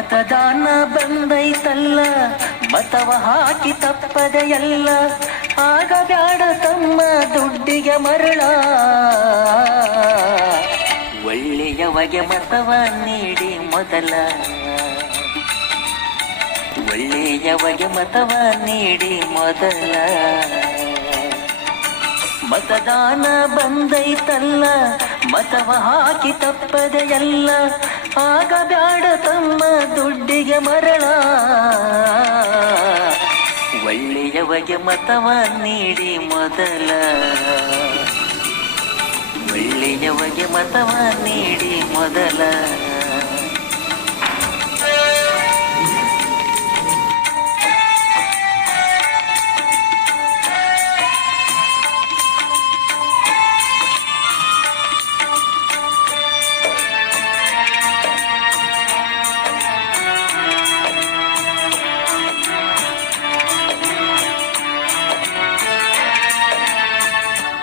ಮತದಾನ ಬಂದೈತಲ್ಲ, ಮತವ ಹಾಕಿ ತಪ್ಪದೆ ಎಲ್ಲ, ಆಗ ಬ್ಯಾಡ ತಮ್ಮ ದುಡ್ಡಿಗೆ ಮರಳ. ಒಳ್ಳೆಯವಗೆ ಮತವ ನೀಡಿ ಮೊದಲ, ಒಳ್ಳೆಯವಗೆ ಮತವ ನೀಡಿ ಮೊದಲ. ಮತದಾನ ಬಂದೈತಲ್ಲ, ಮತವ ಹಾಕಿ ತಪ್ಪದೆ ಎಲ್ಲ, ಆಗ ಬ್ಯಾಡ ತಮ್ಮ ದುಡ್ಡಿಗೆ ಮರಳ. ಒಳ್ಳೆಯವಗೆ ಮತವ ನೀಡಿ ಮೊದಲ, ಒಳ್ಳೆಯವಗೆ ಮತವ ನೀಡಿ ಮೊದಲ.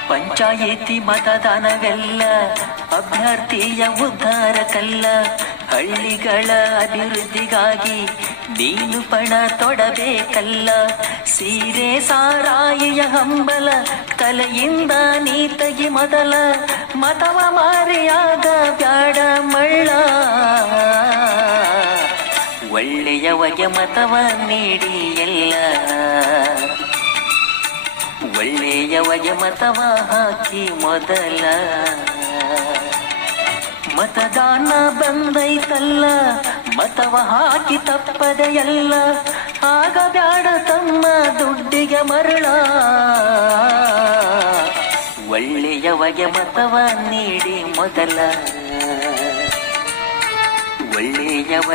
ಪಂಚಾಯಿತಿ ಮತದಾನವೆಲ್ಲ ಅಭ್ಯರ್ಥಿಯ ಉದ್ಧಾರಕಲ್ಲ, ಹಳ್ಳಿಗಳ ಅಭಿವೃದ್ಧಿಗಾಗಿ ನೀನು ಪಣ ತೊಡಬೇಕಲ್ಲ. ಸೀರೆ ಸಾರಾಯಿಯ ಹಂಬಲ ತಲೆಯಿಂದ ನೀ ತೆಗಿ ಮೊದಲ, ಮತವ ಮಾರಿಯಾಗ ಬ್ಯಾಡ ಮಳ್ಳ. ಒಳ್ಳೆಯವಗೆ ಮತವ ನೀಡಿ ಎಲ್ಲ, ಒಳ್ಳೆಯವಗೆ ಮತವ ಹಾಕಿ ಮೊದಲ. ಮತದಾನ ಬಂದೈತಲ್ಲ, ಮತವ ಹಾಕಿ ತಪ್ಪದೆ ಎಲ್ಲ, ಆಗ ಬ್ಯಾಡ ತಮ್ಮ ದುಡ್ಡಿಗೆ ಮರಳ. ಒಳ್ಳೆಯವಗೆ ಮತವ ನೀಡಿ ಮೊದಲ, ಒಳ್ಳೆಯವ